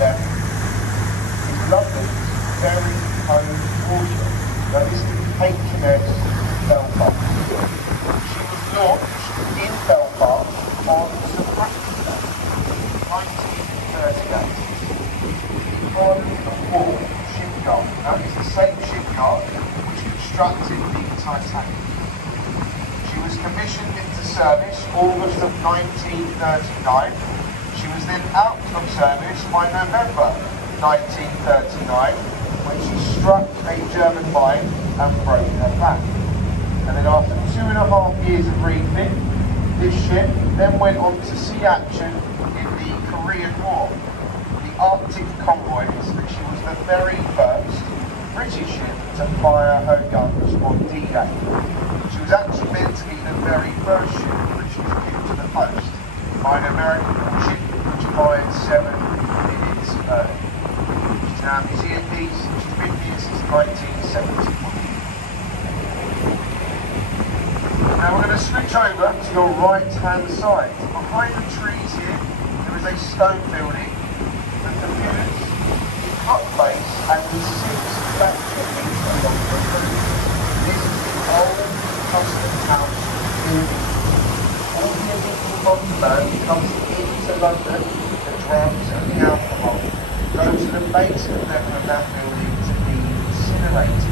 left is London's very own warsship. Now this is HMS Belfast. She was launched in Belfast on St Patrick's Day, 1938, on a war shipyard. Now it's the same shipyard which constructed the Titanic. She was commissioned into service August of 1939. She was then out of service by November 1939 when she struck a German mine and broke her back. And then after 2.5 years of refit, this ship then went on to sea action in the Korean War, the Arctic convoys, and she was the very first British ship to fire her guns on D-Day. She was actually meant to be the very first ship which was pinned to the post by an American warship which fired 7 minutes early. She's now a museum piece. She's been here since 1971. Now we're going to switch over to your right-hand side. Behind the trees here, there is a stone building with the pillars, the clock face, and the 6 back chimneys along the roof. This is the old custom house building. All the illegal contraband comes into London, the drugs and the alcohol, go to the basement level of that building to be incinerated.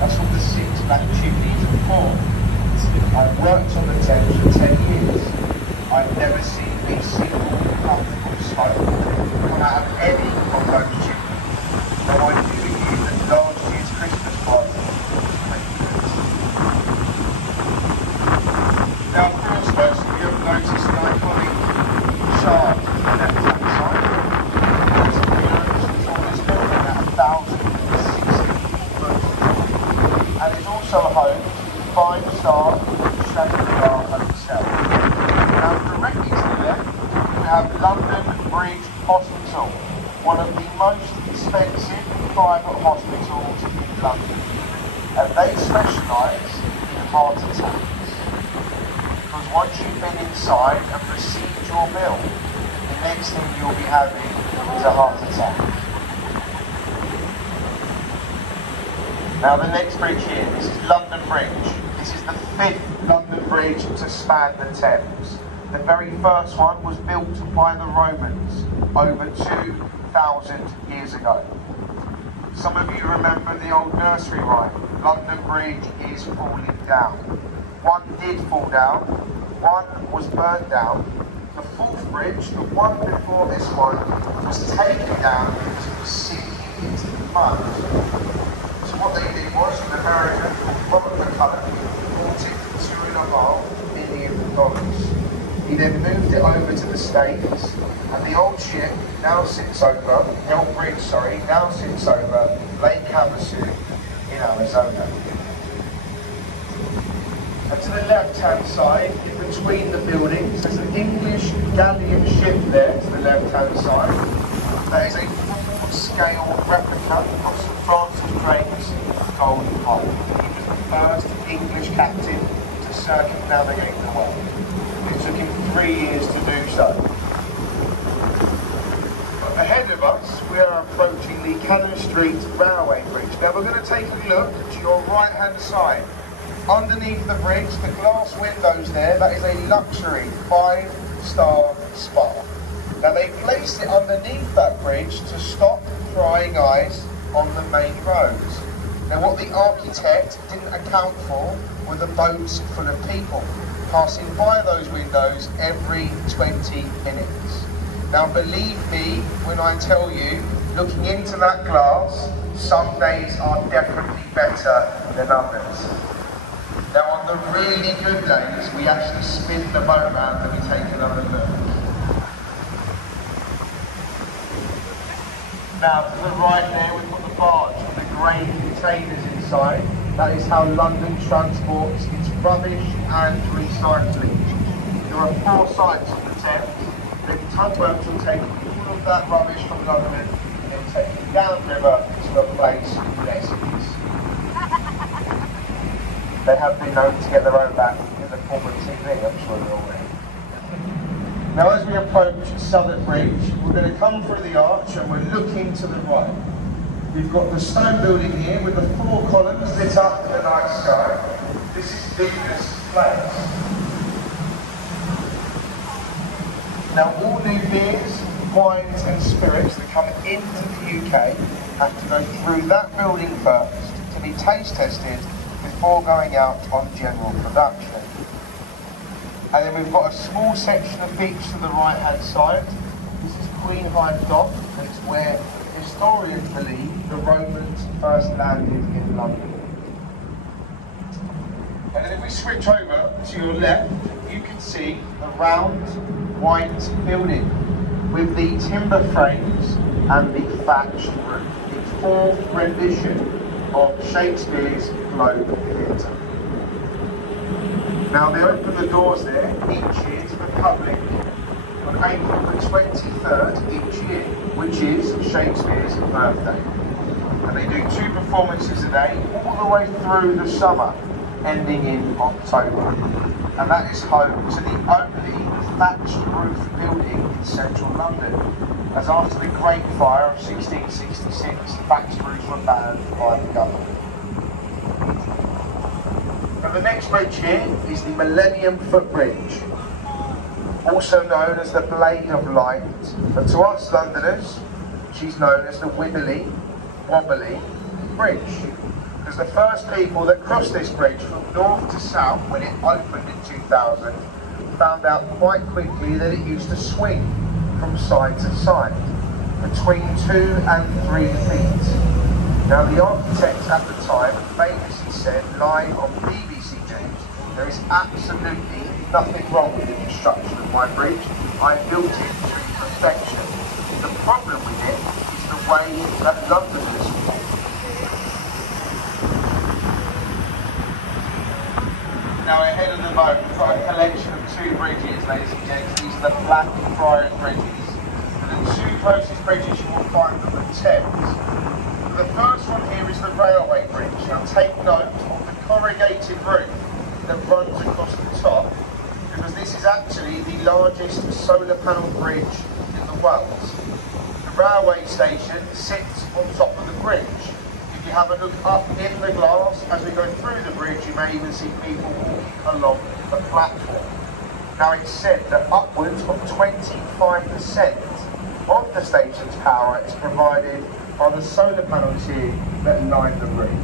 That's what the 6 back chimneys are for. I've worked on the Thames for 10 years. I've never seen a single puff of smoke come out of any of those chimneys. Now I do believe that last year's Christmas party was pretty good. Now of course most of you have noticed the iconic shard on the left-hand side. It's the tallest building at 1,064 foot, and it's also a home to the 5-star Shangri-La Hotel. Now directly to the left we have London Bridge Hospital, one of the most expensive private hospitals in London, and they specialise in heart attacks. Because once you've been inside and received your bill, the next thing you'll be having is a heart attack. Now the next bridge here, this is London Bridge. This is the 5th London Bridge to span the Thames. The very first one was built by the Romans over 2,000 years ago. Some of you remember the old nursery rhyme, London Bridge is falling down. One did fall down, one was burned down. The 4th bridge, the one before this one, was taken down because it was sinking into the mud. So what they did was, an American called Robert McCulloch bought it for $2.5 million. He then moved it over to the States, and the old ship now sits over, the old bridge, sorry, now sits over Lake Havasu in Arizona. And to the left-hand side, in between the buildings, there's an English galleon ship there to the left-hand side. That is a full-scale replica of St Francis Drake's Golden Pole. He was the first English captain to circumnavigate the world. It took him 3 years to do so. But ahead of us, we are approaching the Cannon Street Railway Bridge. Now we're going to take a look to your right-hand side. Underneath the bridge, the glass windows there, that is a luxury 5-star spa. Now they placed it underneath that bridge to stop prying eyes on the main roads. Now what the architect didn't account for were the boats full of people passing by those windows every 20 minutes. Now believe me when I tell you, looking into that glass, some days are definitely better than others. Now on the really good days, we actually spin the boat round and we take another look. Now to the right there, we've got the barge with the grain containers inside. That is how London transports its rubbish and recycling. There are 4 sites on the Thames. The tugboats will take all of that rubbish from London and then take it downriver to a place called Essex. They have been known to get their own back in the form of TV, I'm sure you're aware. Now as we approach Southwark Bridge, we're going to come through the arch and we're looking to the right. We've got the stone building here with the 4 columns lit up in the night sky. This is Vicar's Place. Now all new beers, wines and spirits that come into the UK have to go through that building first to be taste tested before going out on general production. And then we've got a small section of beach to the right hand side. This is Queen Hive Dock, and it's where historians believe the Romans first landed in London. And then if we switch over to your left, you can see the round white building with the timber frames and the thatched roof. Its 4th rendition of Shakespeare's Globe Theatre. Now they open the doors there each year to the public on April the 23rd each year, which is Shakespeare's birthday. And they do 2 performances a day all the way through the summer, ending in October. And that is home to the only thatched roof building in central London, as after the Great Fire of 1666, thatched roofs were banned by the government. Now the next bridge here is the Millennium Footbridge, also known as the Blade of Light, but to us Londoners, she's known as the Wibbly Wobbly Bridge, because the first people that crossed this bridge from north to south when it opened in 2000 found out quite quickly that it used to swing from side to side, between 2 and 3 feet. Now the architect at the time famously said live on BBC News, there is absolutely nothing wrong with the construction of my bridge. I built it to perfection. The problem with it is the way that Londoners walk. Now ahead of the boat, we've got a collection of 2 bridges, ladies and gents. These are the Blackfriars Bridges. And the 2 closest bridges you will find on the Thames. The first one here is the railway bridge. Now take note of the corrugated roof that runs across the top, because this is actually the largest solar panel bridge in the world. The railway station sits on top of the bridge. If you have a look up in the glass as we go through the bridge, you may even see people walking along the platform. Now it's said that upwards of 25% of the station's power is provided by the solar panels here that line the roof.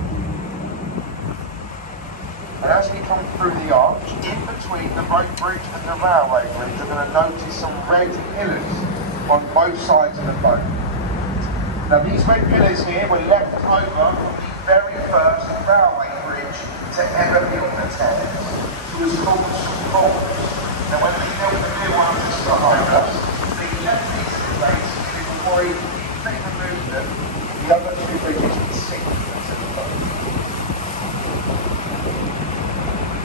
And as we come through the arch, in between the boat bridge and the railway bridge, you're going to notice some red pillars on both sides of the boat. Now these red pillars here were left over on the very first railway bridge to ever be on the Thames. It was called St Paul's. Now when we built the new one just behind us, they left these in place before they removed them. The other 2 bridges would sink into the boat.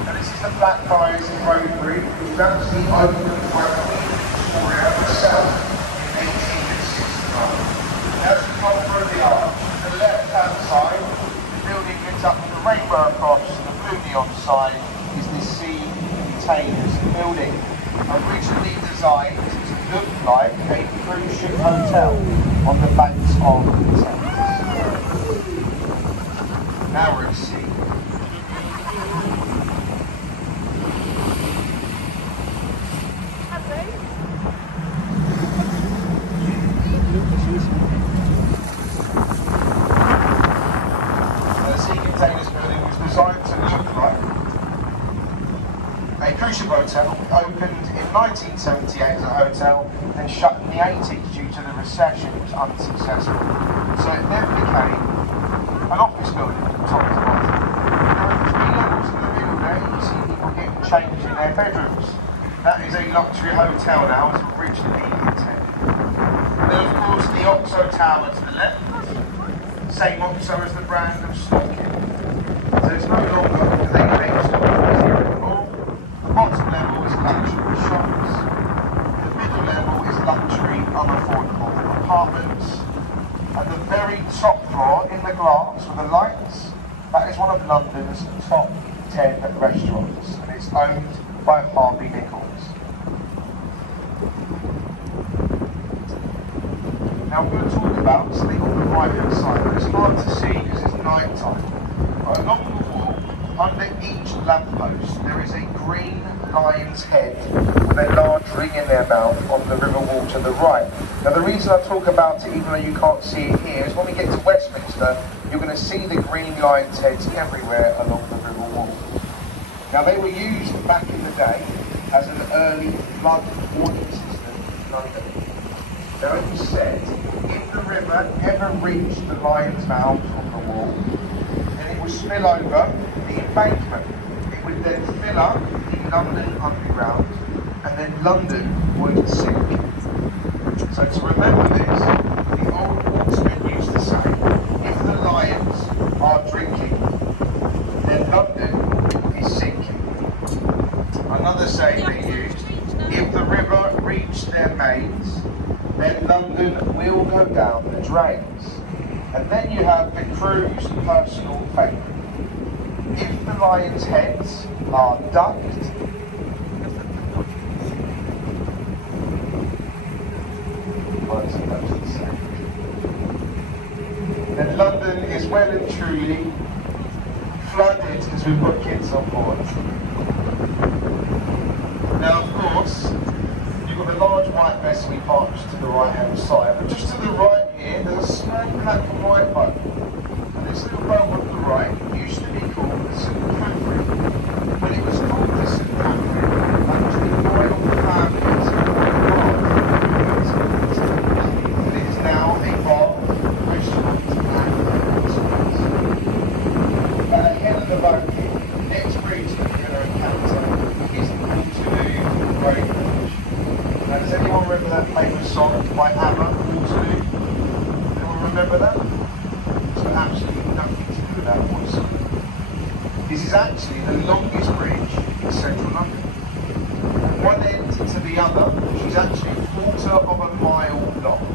Now this is the Blackfriars Road Bridge, which was actually opened by Queen Victoria herself in 1869. Now as we come through the arch, the left-hand side, the building lit up with the rainbow across, the blue neon side is the Sea Containers building, originally designed to look like a cruise ship hotel on the banks of the Thames. Now we're at sea. The Sea Containers building was designed to look like a cruise ship hotel. Opened in 1978 as a hotel, then shut in the 80s due to the recession. It was unsuccessful. So it then became an office building from top to bottom. Now, 3 levels in the middle there, you see people getting changed in their bedrooms. That is a luxury hotel now, as originally intended. Then of course the Oxo Tower to the left, same Oxo as the brand of Stocking. So it's no longer a main store here anymore. The bottom level is luxury shops. The middle level is luxury unaffordable apartments. At the very top floor, in the glass with the lights, that is one of London's top 10 restaurants, and it's owned by Harvey Nichols. Now we're going to talk about something on the right hand side, but it's hard to see because it's night time. Along the wall, under each lamppost, there is a green lion's head with a large ring in their mouth on the river wall to the right. Now the reason I talk about it, even though you can't see it here, is when we get to Westminster, you're going to see the green lion's heads everywhere along the river wall. Now they were used back in the day as an early flood warning system in London. Now it was said, if the river ever reached the lion's mouth on the wall, then it would spill over the embankment. It would then fill up the London Underground, and then London would sink. So to remember this, the old watermen used to say, if the lions are drinking, then London is sinking. Another saying they used, if the river reached their mains, then London will go down the drains. And then you have the crew's personal favourite. If the lions' heads are ducked, then London is well and truly flooded because we've got kids on board. Now, of course, you've got the large white vessel we parked to the right-hand side, but just to the right here, there's a small black and white boat. And this little boat on the right used to be called the St. Catherine. When it was called the St. Catherine, that was the royal family's and it is now a bar, restaurant, and hotels. At the head of the boat here, the next bridge that you're going to encounter is the Waterloo Road Bridge. Now, does anyone remember that famous song by ABBA, Waterloo? Anyone remember that? It's got absolutely nothing to do with that whatsoever. This is actually the longest bridge in central London. From one end to the other, she's actually a quarter of a mile long.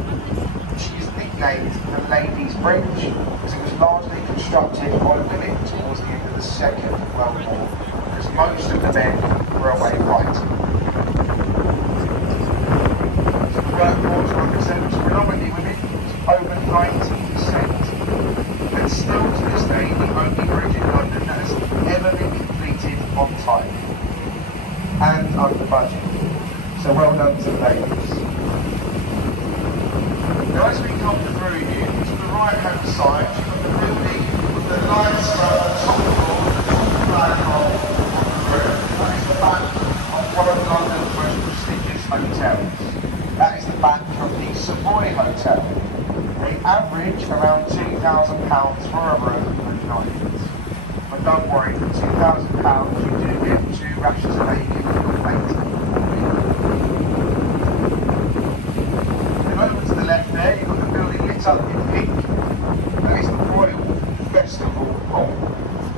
She is nicknamed the Ladies' Bridge because it was largely constructed on limit towards the end of the Second World War, because most of the men were away fighting. So the workforce represents predominantly women, over 90%. And still to this day, the only bridge in London that has ever been completed on time and under budget. So well done to the ladies. Now as we come through here, to the right hand side, you've got the building with the lights on the top floor, the top flag on the roof. That is the back of one of London's most prestigious hotels. That is the back of the Savoy Hotel. They average around £2,000 for a room per night. But don't worry, for £2,000 you do get 2 rashers of bacon on your plate. Then over to the left there, you've got the building lit up in pink. That is the Royal Festival Hall.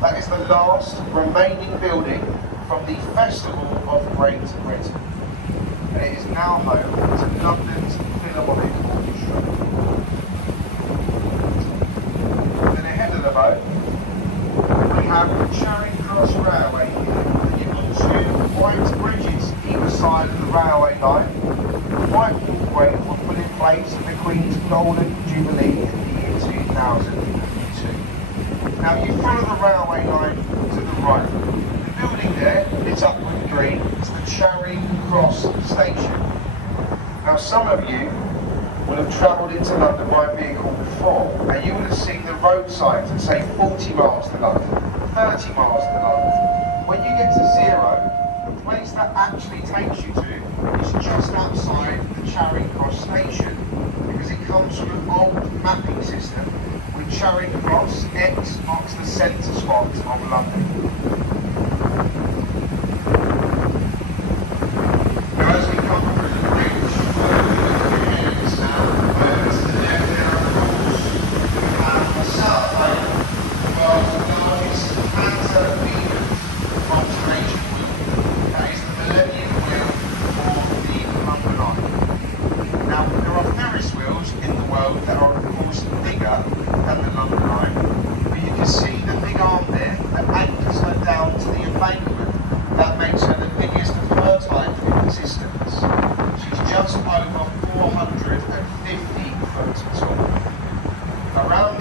That is the last remaining building from the Festival of Great Britain. And it is now home to London's Philharmonic Orchestra. Then ahead of the boat, we have Charing Cross Railway. You've got 2 white bridges either side of the railway line. The white walkway was put in place at the Queen's Golden Jubilee in the year 2002. Now you follow the railway line to the right. The building there, lit up with green, is the Charing Cross Station. Now some of you will have travelled into London by vehicle before, and you would have seen the road signs that say 40 miles to London, 30 miles to London. When you get to 0, the place that actually takes you to is just outside the Charing Cross Station, because it comes from an old mapping system with Charing Cross, X marks the centre spot of London. Now as we come through the bridge, that are of course bigger than the London Line, but you can see the big arm there that anchors her down to the embankment. That makes her the biggest of her type in existence. She's just over 450 foot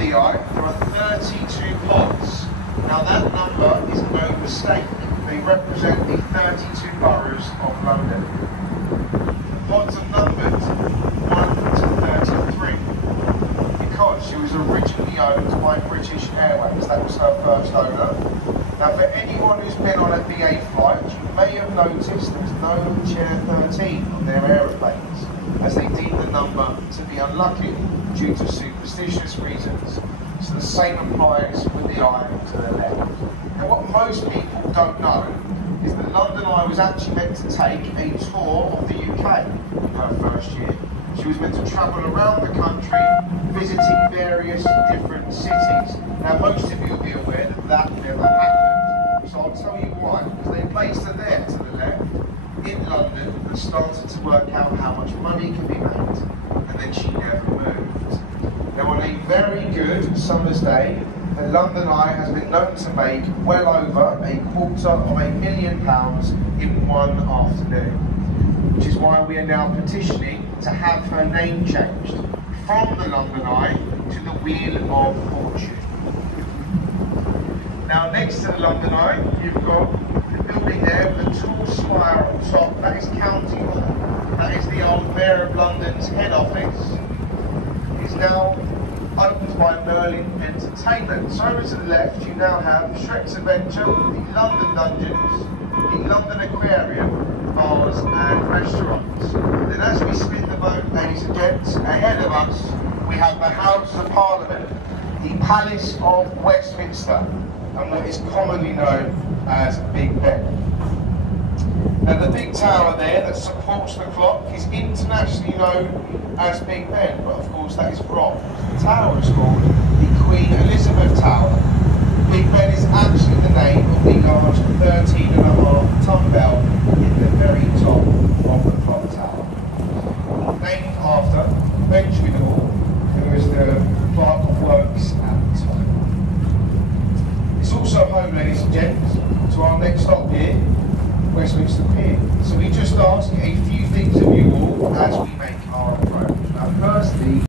the eye, there are 32 pods. Now that number is no mistake. They represent the 32 boroughs of London. The pods are numbered 1 to 33 because she was originally owned by British Airways. That was her first owner. Now for anyone who's been on a BA flight, you may have noticed there's no chair 13 on their aeroplanes, as they deem the number to be unlucky due to superstitious reasons. So the same applies with the eye to the left. Now what most people don't know is that London Eye was actually meant to take a tour of the UK in her first year. She was meant to travel around the country, visiting various different cities. Now most of you will be aware that that never happened. So I'll tell you why. Because they placed her there to the left, in London, and started to work out how much money can be made. And then she never moved. Now on a very good summer's day, the London Eye has been known to make well over £250,000 in one afternoon, which is why we are now petitioning to have her name changed from the London Eye to the Wheel of Fortune. Now next to the London Eye, you've got the building there with a tall spire on top. That is County Hall. That is the old Mayor of London's head office. It's now owned by Merlin Entertainment. So over to the left, you now have Shrek's Adventure, the London Dungeons, the London Aquarium, bars and restaurants. Then as we spin the boat, ladies and gents, ahead of us, we have the House of Parliament, the Palace of Westminster, and what is commonly known as Big Ben. Now the big tower there that supports the clock is internationally known as Big Ben, but of course that is wrong. The tower is called the Queen Elizabeth Tower. Big Ben is actually the name of the large 13.5-ton bell in the very top of the clock tower. Named after Benjamin Hall, who was the clerk of works at the time. It's also home, ladies and gents, to our next stop here, Westminster Pier. So we just ask a few things of you all as we make our approach. Now firstly,